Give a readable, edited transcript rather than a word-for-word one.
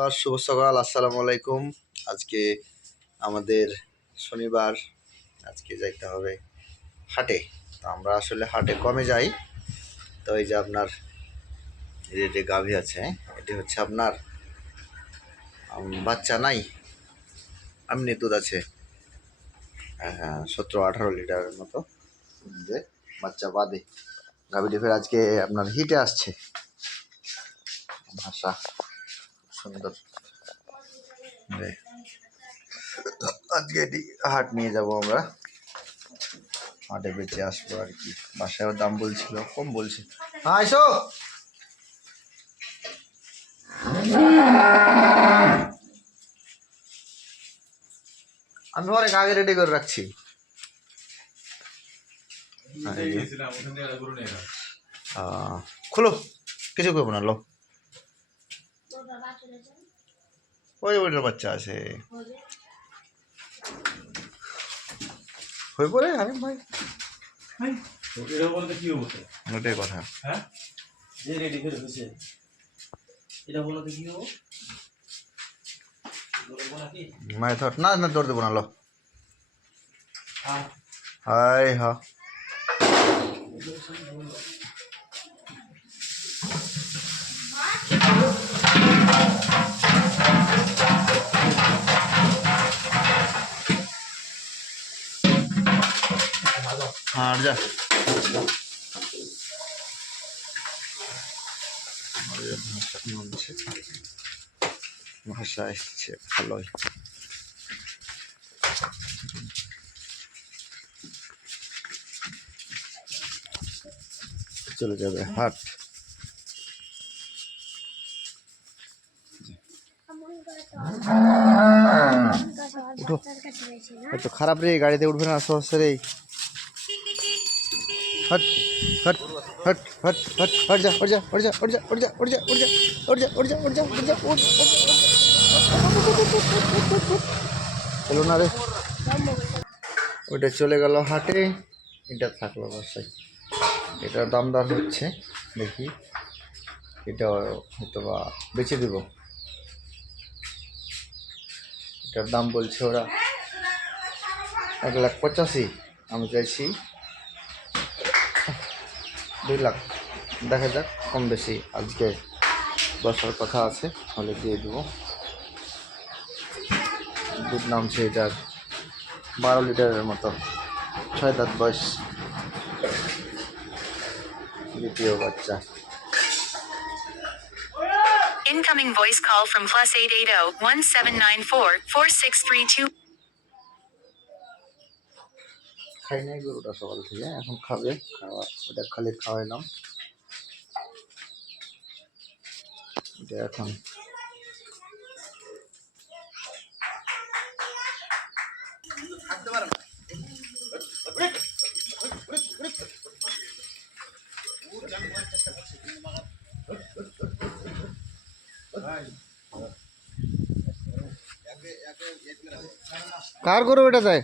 আর শুভ সকাল, আসসালামু আলাইকুম। আজকে আমাদের শনিবার, আজকে যাইতে হবে হাটে। তো আমরা আসলে হাটে কমে যাই। তো এই যে আপনার এই যে গাভী আছে, এটি হচ্ছে আপনার বাচ্চা নাই, এমনি দুধ আছে 17-18 লিটারের মতো, যে বাচ্চা বাদে গাভীটি ফের আজকে আপনার হিটে আসছে। ভাষা সুন্দর, আজকে এটি হাট নিয়ে যাব আমরা, হাটে বেঁচে আসবো আর কি। বাসায় দাম বলছিল, কম বলছে। হ্যাঁ এসো, আমি অনেক আগে রেডি করে রাখছি। খুলো, কিছু করবো না, লো ওই ওইটার বাচ্চা আছে হয়ে পড়ে। আমি ভাই ওটাই কথা, মায়ের ধর না, না দৌড় দেবো না, লো হাই হা আর যা ভাষা এসছে ভালোই। চলে যাবে হাট। উঠো, একটু খারাপ রে, গাড়িতে উঠবে না সহসে রে। Hot hot hot hot hot hot যা, ওর যা, ওর যা, ওর যা, ওর যা, ওর যা, ওর যা, ওর যা, ওর যা, ওর যা, ওর যা, ওর চলো না রে। ওইটা চলে গেল হাটে, এটা থাকলো বাসায়। এটার দাম দর হচ্ছে, দেখি এটা হয়তো বা বেচে দেব। এটার দাম বলছে ওরা 1,85,000, আমি চাইছি 2 লাখ। দেখা যাক, কম বেশি আজকে বসার কথা আছে, হলে দিয়ে দেবো। দুধ নামছে এটার 12 লিটারের মতো, 6 দাঁত বয়স, দ্বিতীয় বাচ্চা। Incoming voice call from +880-1794-4632. খাই নাই গরুটা সকাল থেকে, এখন খাবে। ওটা খালি খাওয়াইলাম, এটা এখন কার গরু এটা যায়।